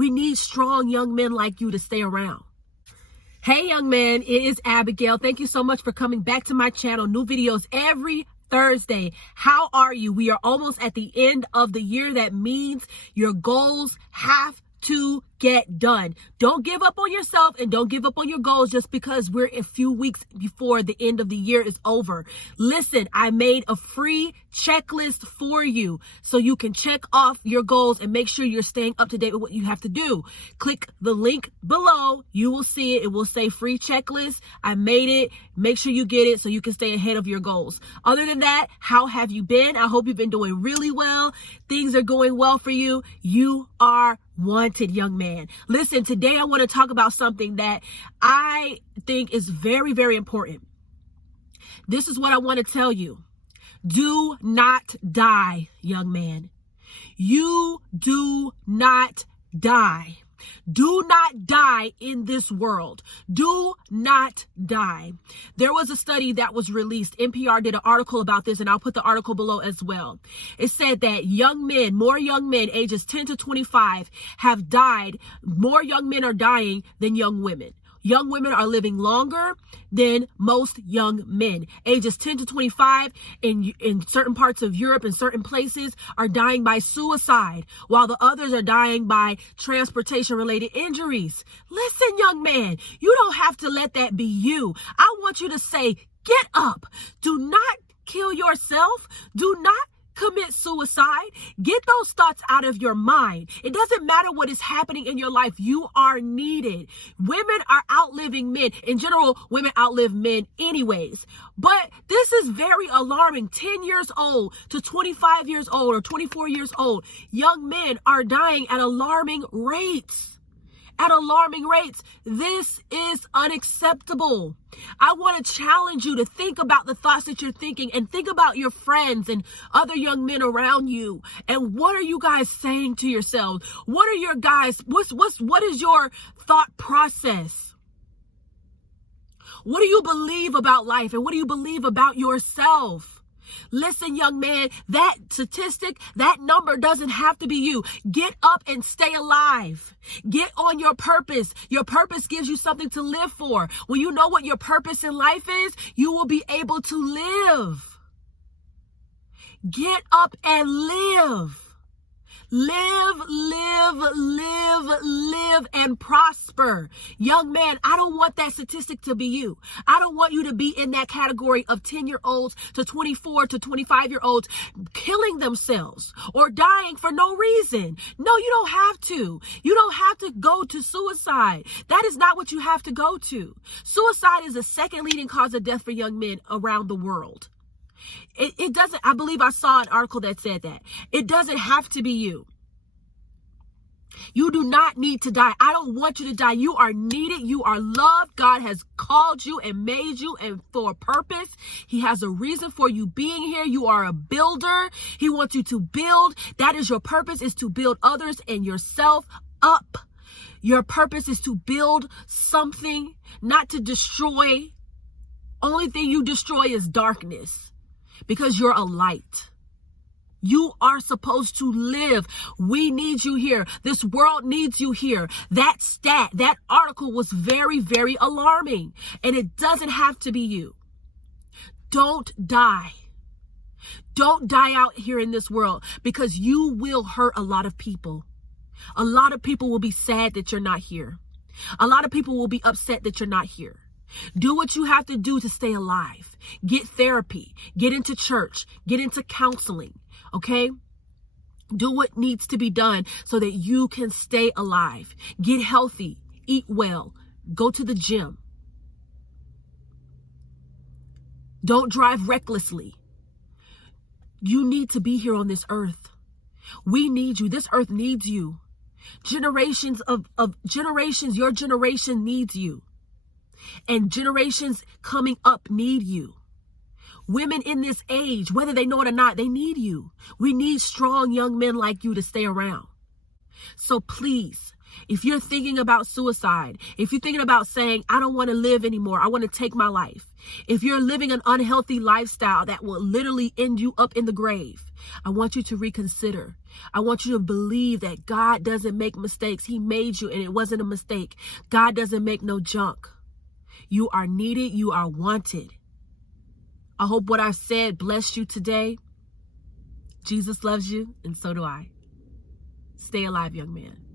We need strong young men like you to stay around. Hey, young man, it is Abigail. Thank you so much for coming back to my channel. New videos every Thursday. How are you? We are almost at the end of the year. That means your goals have to get done. Don't give up on yourself and don't give up on your goals just because we're a few weeks before the end of the year is over. Listen, I made a free checklist for you so you can check off your goals and make sure you're staying up to date with what you have to do. Click the link below. You will see it. It will say free checklist. I made it. Make sure you get it so you can stay ahead of your goals. Other than that, how have you been? I hope you've been doing really well. Things are going well for you. You are wanted, young man. Listen, today I want to talk about something that I think is very, very important. This is what I want to tell you. Do not die, young man. You do not die. Do not die in this world. Do not die. There was a study that was released. NPR did an article about this, and I'll put the article below as well. It said that more young men ages 10 to 25 have died. More young men are dying than young women. Young women are living longer than most young men. Ages 10 to 25 in certain parts of Europe and certain places are dying by suicide, while the others are dying by transportation-related injuries. Listen, young man, you don't have to let that be you. I want you to say, get up. Do not kill yourself. Do not commit suicide. Get those thoughts out of your mind. It doesn't matter what is happening in your life. You are needed. Women are outliving men. In general, women outlive men anyways. But this is very alarming. 10 years old to 25 years old or 24 years old, young men are dying at alarming rates. At alarming rates. This is unacceptable. I want to challenge you to think about the thoughts that you're thinking and think about your friends and other young men around you. And what are you guys saying to yourselves? What are your guys, what is your thought process? What do you believe about life and what do you believe about yourself? Listen, young man, that statistic, that number doesn't have to be you. Get up and stay alive. Get on your purpose. Your purpose gives you something to live for. When you know what your purpose in life is, you will be able to live. Get up and live. Live, and prosper. Young man, I don't want that statistic to be you. I don't want you to be in that category of 10-year-olds to 24 to 25-year-olds killing themselves or dying for no reason. No, you don't have to. You don't have to go to suicide. That is not what you have to go to. Suicide is the second leading cause of death for young men around the world. It doesn't, I believe I saw an article that said that. It doesn't have to be you. You do not need to die. I don't want you to die. You are needed. You are loved. God has called you and made you and for a purpose. He has a reason for you being here. You are a builder. He wants you to build. That is your purpose, is to build others and yourself up. Your purpose is to build something, not to destroy. Only thing you destroy is darkness. Because you're a light. You are supposed to live. We need you here. This world needs you here. That article was very, very alarming. And it doesn't have to be you. Don't die. Don't die out here in this world because you will hurt a lot of people. A lot of people will be sad that you're not here. A lot of people will be upset that you're not here. Do what you have to do to stay alive. Get therapy. Get into church. Get into counseling. Okay? Do what needs to be done so that you can stay alive. Get healthy. Eat well. Go to the gym. Don't drive recklessly. You need to be here on this earth. We need you. This earth needs you. Generations of generations, your generation needs you. And generations coming up need you. Women in this age, whether they know it or not, they need you. We need strong young men like you to stay around. So please If you're thinking about suicide, if you're thinking about saying, I don't want to live anymore, I want to take my life. If you're living an unhealthy lifestyle that will literally end you up in the grave, I want you to reconsider. I want you to believe that God doesn't make mistakes. He made you and it wasn't a mistake. God doesn't make no junk. You are needed. You are wanted. I hope what I've said blessed you today. Jesus loves you and so do I. Stay alive, young man.